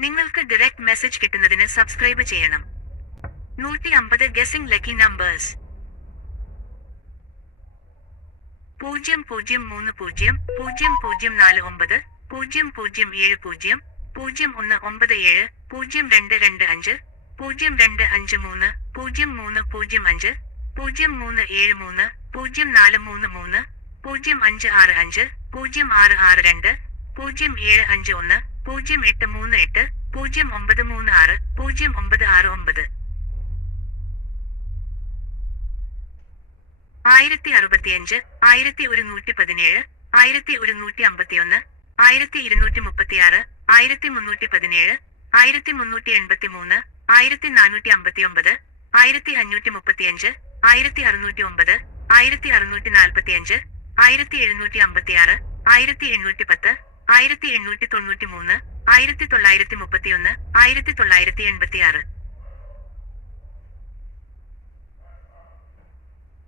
നിങ്ങൾക്ക് direct message കിട്ടുന്നതിന് subscribe ചെയ്യണം. നൂറ്റി അമ്പത് ഗസിംഗ് ലക്കി നമ്പേഴ്സ് പൂജ്യം പൂജ്യം മൂന്ന് പൂജ്യം പൂജ്യം പൂജ്യം നാല് ഒമ്പത് പൂജ്യം പൂജ്യം ഏഴ് പൂജ്യം പൂജ്യം ഒന്ന് ഒമ്പത് ഏഴ് പൂജ്യം രണ്ട് രണ്ട് അഞ്ച് പൂജ്യം രണ്ട് അഞ്ച് മൂന്ന് പൂജ്യം മൂന്ന് പൂജ്യം അഞ്ച് പൂജ്യം മൂന്ന് ഏഴ് മൂന്ന് പൂജ്യം നാല് മൂന്ന് മൂന്ന് പൂജ്യം അഞ്ച് ആറ് അഞ്ച് പൂജ്യം ആറ് ആറ് രണ്ട് പൂജ്യം ഏഴ് അഞ്ച് ഒന്ന് പൂജ്യം എട്ട് മൂന്ന് എട്ട് പൂജ്യം ഒമ്പത് മൂന്ന് ആറ് പൂജ്യം ഒമ്പത് ആറ് ഒമ്പത്. ആയിരത്തി അറുപത്തിയഞ്ച് ആയിരത്തി ഒരുന്നൂറ്റി പതിനേഴ് ആയിരത്തി ഒരുന്നൂറ്റി അമ്പത്തിയൊന്ന് ആയിരത്തി ഇരുന്നൂറ്റി മുപ്പത്തിയാറ് ആയിരത്തി മുന്നൂറ്റി പതിനേഴ് ആയിരത്തി മുന്നൂറ്റി എൺപത്തി മൂന്ന് ആയിരത്തി നാനൂറ്റി അമ്പത്തിയൊമ്പത് ആയിരത്തി അഞ്ഞൂറ്റി മുപ്പത്തിയഞ്ച് ആയിരത്തി അറുന്നൂറ്റി ഒമ്പത് ആയിരത്തി അറുന്നൂറ്റി നാൽപ്പത്തിയഞ്ച് ആയിരത്തി എഴുന്നൂറ്റി അമ്പത്തിയാറ് ആയിരത്തി എണ്ണൂറ്റി പത്ത് ആയിരത്തി എണ്ണൂറ്റി തൊണ്ണൂറ്റി മൂന്ന് ആയിരത്തി തൊള്ളായിരത്തി മുപ്പത്തിയൊന്ന് ആയിരത്തി തൊള്ളായിരത്തി എൺപത്തിയാറ്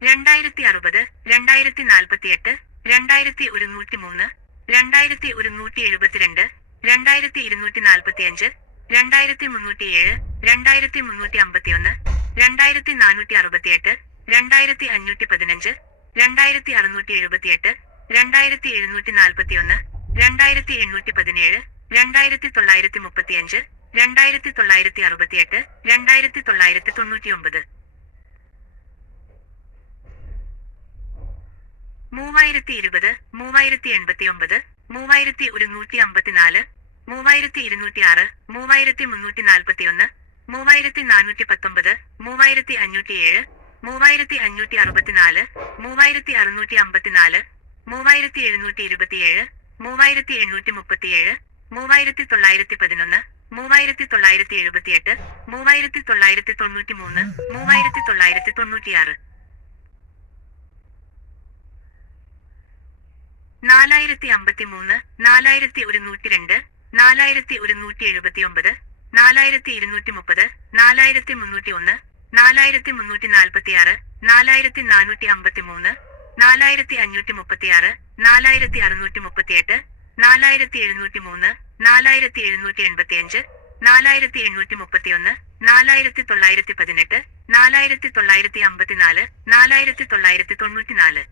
രണ്ടായിരത്തി അറുപത് രണ്ടായിരത്തി നാൽപ്പത്തിയെട്ട് രണ്ടായിരത്തി ഒരുന്നൂറ്റി മൂന്ന് രണ്ടായിരത്തി ഒരുന്നൂറ്റി എഴുപത്തിരണ്ട് രണ്ടായിരത്തി ഇരുന്നൂറ്റി നാൽപ്പത്തിയഞ്ച് രണ്ടായിരത്തി മുന്നൂറ്റിയേഴ് രണ്ടായിരത്തി മുന്നൂറ്റി അമ്പത്തിയൊന്ന് രണ്ടായിരത്തി നാനൂറ്റി അറുപത്തിയെട്ട് രണ്ടായിരത്തി അഞ്ഞൂറ്റി പതിനഞ്ച് രണ്ടായിരത്തി അറുന്നൂറ്റി എഴുപത്തിയെട്ട് രണ്ടായിരത്തി എഴുന്നൂറ്റി നാൽപ്പത്തിയൊന്ന് രണ്ടായിരത്തി എണ്ണൂറ്റി പതിനേഴ് രണ്ടായിരത്തി തൊള്ളായിരത്തി മുപ്പത്തിയഞ്ച് രണ്ടായിരത്തി തൊള്ളായിരത്തി അറുപത്തിയെട്ട് രണ്ടായിരത്തി തൊള്ളായിരത്തി തൊണ്ണൂറ്റിയൊമ്പത് മൂവായിരത്തി ഇരുപത് മൂവായിരത്തി എൺപത്തിയൊമ്പത് മൂവായിരത്തി ഒരുന്നൂറ്റി അമ്പത്തിനാല് മൂവായിരത്തി ഇരുന്നൂറ്റി ആറ് മൂവായിരത്തി മുന്നൂറ്റി നാൽപ്പത്തിയൊന്ന് മൂവായിരത്തി നാനൂറ്റി പത്തൊമ്പത് മൂവായിരത്തി അഞ്ഞൂറ്റി ഏഴ് മൂവായിരത്തി അഞ്ഞൂറ്റി അറുപത്തിനാല് മൂവായിരത്തി അറുന്നൂറ്റി അമ്പത്തിനാല് മൂവായിരത്തി എഴുന്നൂറ്റി ഇരുപത്തിയേഴ് മൂവായിരത്തി എണ്ണൂറ്റി മുപ്പത്തിയേഴ് മൂവായിരത്തി തൊള്ളായിരത്തി പതിനൊന്ന് മൂവായിരത്തി തൊള്ളായിരത്തി എഴുപത്തിയെട്ട് മൂവായിരത്തി തൊള്ളായിരത്തി തൊണ്ണൂറ്റി മൂന്ന് മൂവായിരത്തി തൊള്ളായിരത്തി തൊണ്ണൂറ്റിയാറ് നാലായിരത്തി അമ്പത്തി മൂന്ന് നാലായിരത്തി ഒരുന്നൂറ്റി രണ്ട് നാലായിരത്തി ഒരുന്നൂറ്റി എഴുപത്തി ഒമ്പത് നാലായിരത്തി ഇരുന്നൂറ്റി മുപ്പത് നാലായിരത്തി മുന്നൂറ്റി ഒന്ന് നാലായിരത്തി മുന്നൂറ്റി നാൽപ്പത്തി ആറ് നാലായിരത്തി നാനൂറ്റി അമ്പത്തി മൂന്ന് നാലായിരത്തി അഞ്ഞൂറ്റി മുപ്പത്തിയാറ് നാലായിരത്തി അറുന്നൂറ്റി മുപ്പത്തിയെട്ട് നാലായിരത്തി എഴുന്നൂറ്റി മൂന്ന് നാലായിരത്തി എഴുന്നൂറ്റി എൺപത്തിയഞ്ച് നാലായിരത്തി എണ്ണൂറ്റി മുപ്പത്തിയൊന്ന് നാലായിരത്തി തൊള്ളായിരത്തി പതിനെട്ട് നാലായിരത്തി തൊള്ളായിരത്തി അമ്പത്തിനാല് നാലായിരത്തി തൊള്ളായിരത്തി തൊണ്ണൂറ്റിനാല്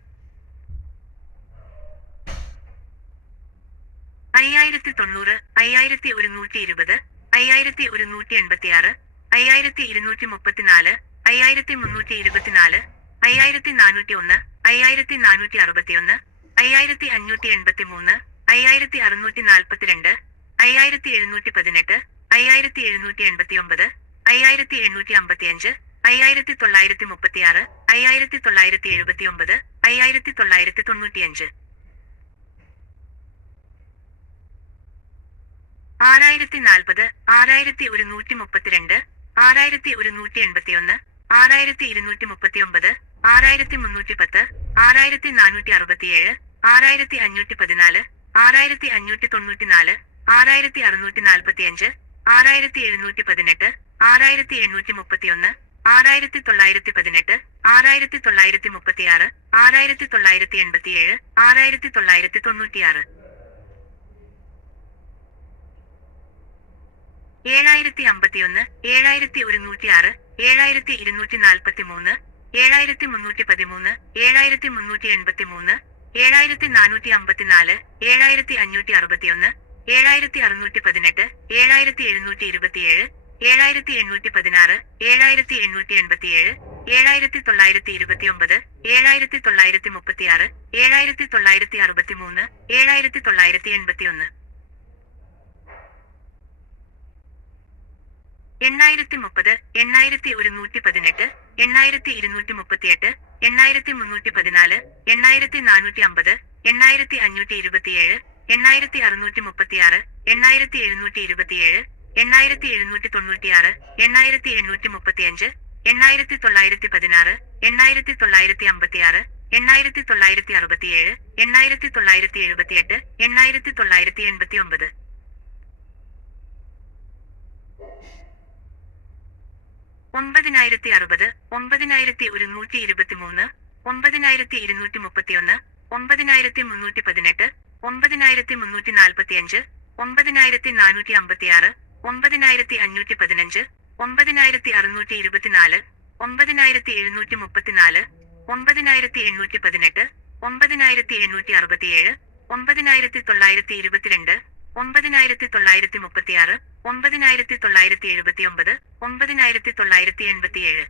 അയ്യായിരത്തി തൊണ്ണൂറ് അയ്യായിരത്തി ഒരുന്നൂറ്റി ഇരുപത് അയ്യായിരത്തി ഒരുന്നൂറ്റി എൺപത്തിയാറ് അയ്യായിരത്തി ഇരുന്നൂറ്റി മുപ്പത്തിനാല് അയ്യായിരത്തി മുന്നൂറ്റി ഇരുപത്തിനാല് അയ്യായിരത്തി നാനൂറ്റി ഒന്ന് അയ്യായിരത്തി നാനൂറ്റി അറുപത്തിയൊന്ന് അയ്യായിരത്തി അഞ്ഞൂറ്റി എൺപത്തി മൂന്ന് അയ്യായിരത്തി അറുന്നൂറ്റി നാൽപ്പത്തിരണ്ട് അയ്യായിരത്തി എഴുന്നൂറ്റി പതിനെട്ട് അയ്യായിരത്തി എഴുന്നൂറ്റി എൺപത്തി ഒമ്പത് അയ്യായിരത്തി എണ്ണൂറ്റി അമ്പത്തിയഞ്ച് അയ്യായിരത്തി തൊള്ളായിരത്തി മുപ്പത്തിയാറ് അയ്യായിരത്തി തൊള്ളായിരത്തി എഴുപത്തി ഒമ്പത് അയ്യായിരത്തി തൊള്ളായിരത്തി തൊണ്ണൂറ്റിയഞ്ച് ആറായിരത്തി നാൽപ്പത് ആറായിരത്തി ഒരുന്നൂറ്റി മുപ്പത്തിരണ്ട് ആറായിരത്തി ഒരുന്നൂറ്റി എൺപത്തിയൊന്ന് ആറായിരത്തി ഇരുന്നൂറ്റി മുപ്പത്തിയൊമ്പത് ആറായിരത്തി മുന്നൂറ്റി പത്ത് ആറായിരത്തി നാനൂറ്റി അറുപത്തിയേഴ് ആറായിരത്തി അഞ്ഞൂറ്റി പതിനാല് ആറായിരത്തി അഞ്ഞൂറ്റി തൊണ്ണൂറ്റിനാല് ആറായിരത്തി അറുന്നൂറ്റി നാൽപ്പത്തിയഞ്ച് ആറായിരത്തി എഴുന്നൂറ്റി പതിനെട്ട് ആറായിരത്തി എണ്ണൂറ്റി മുപ്പത്തിയൊന്ന് ആറായിരത്തി തൊള്ളായിരത്തി പതിനെട്ട് ആറായിരത്തി തൊള്ളായിരത്തി മുപ്പത്തിയാറ് ആറായിരത്തി തൊള്ളായിരത്തി എൺപത്തിയേഴ് ആറായിരത്തി തൊള്ളായിരത്തി തൊണ്ണൂറ്റിയാറ് ഏഴായിരത്തി അമ്പത്തിയൊന്ന് ഏഴായിരത്തി ഒരുന്നൂറ്റി ആറ് ഏഴായിരത്തി ഇരുന്നൂറ്റി നാൽപ്പത്തി മൂന്ന് ഏഴായിരത്തി മുന്നൂറ്റി പതിമൂന്ന് ഏഴായിരത്തി മുന്നൂറ്റി എൺപത്തി മൂന്ന് ഏഴായിരത്തി നാനൂറ്റി അമ്പത്തിനാല് ഏഴായിരത്തി അഞ്ഞൂറ്റി അറുപത്തിയൊന്ന് ഏഴായിരത്തി അറുന്നൂറ്റി പതിനെട്ട് ഏഴായിരത്തി എഴുന്നൂറ്റി ഇരുപത്തിയേഴ് ഏഴായിരത്തി എണ്ണൂറ്റി പതിനാറ് ഏഴായിരത്തി എണ്ണൂറ്റി എൺപത്തിയേഴ് ഏഴായിരത്തി തൊള്ളായിരത്തി ഇരുപത്തിയൊമ്പത് ഏഴായിരത്തി തൊള്ളായിരത്തി മുപ്പത്തിയാറ് ഏഴായിരത്തി തൊള്ളായിരത്തി അറുപത്തി മൂന്ന് ഏഴായിരത്തി തൊള്ളായിരത്തി എൺപത്തിയൊന്ന് എണ്ണായിരത്തി മുപ്പത് എണ്ണായിരത്തി ഒരുന്നൂറ്റി പതിനെട്ട് എണ്ണായിരത്തി ഇരുന്നൂറ്റി മുപ്പത്തിയെട്ട് എണ്ണായിരത്തി മുന്നൂറ്റി പതിനാല് എണ്ണായിരത്തി നാനൂറ്റി അമ്പത് എണ്ണായിരത്തി അഞ്ഞൂറ്റി ഇരുപത്തിയേഴ് എണ്ണായിരത്തി അറുന്നൂറ്റി മുപ്പത്തിയാറ് എണ്ണായിരത്തി എഴുന്നൂറ്റി ഇരുപത്തിയേഴ് എണ്ണായിരത്തി എഴുന്നൂറ്റി തൊണ്ണൂറ്റിയാറ് എണ്ണായിരത്തി എണ്ണൂറ്റി മുപ്പത്തിയഞ്ച് എണ്ണായിരത്തി തൊള്ളായിരത്തി പതിനാറ് എണ്ണായിരത്തി തൊള്ളായിരത്തി അമ്പത്തിയാറ് എണ്ണായിരത്തി തൊള്ളായിരത്തി അറുപത്തിയേഴ് എണ്ണായിരത്തി തൊള്ളായിരത്തി എഴുപത്തിയെട്ട് എണ്ണായിരത്തി തൊള്ളായിരത്തി എൺപത്തി ഒമ്പത് ഒമ്പതിനായിരത്തി അറുപത് ഒമ്പതിനായിരത്തി ഒരുന്നൂറ്റി ഇരുപത്തിമൂന്ന് ഒമ്പതിനായിരത്തി ഇരുന്നൂറ്റി മുപ്പത്തിയൊന്ന് ഒമ്പതിനായിരത്തി മുന്നൂറ്റി പതിനെട്ട് ഒമ്പതിനായിരത്തി മുന്നൂറ്റി നാൽപ്പത്തിയഞ്ച് ഒമ്പതിനായിരത്തി നാനൂറ്റി അമ്പത്തിയാറ് ഒമ്പതിനായിരത്തി അഞ്ഞൂറ്റി പതിനഞ്ച് ഒമ്പതിനായിരത്തി അറുന്നൂറ്റി ഇരുപത്തിനാല് ഒമ്പതിനായിരത്തി എഴുന്നൂറ്റി മുപ്പത്തിനാല് ഒമ്പതിനായിരത്തി എണ്ണൂറ്റി പതിനെട്ട് ഒമ്പതിനായിരത്തി എണ്ണൂറ്റി അറുപത്തിയേഴ് ഒമ്പതിനായിരത്തി തൊള്ളായിരത്തി ഇരുപത്തിരണ്ട് ഒമ്പതിനായിരത്തി തൊള്ളായിരത്തി മുപ്പത്തിയാറ് ഒമ്പതിനായിരത്തി തൊള്ളായിരത്തി എഴുപത്തിയൊമ്പത് ഒമ്പതിനായിരത്തി തൊള്ളായിരത്തി എൺപത്തിയേഴ്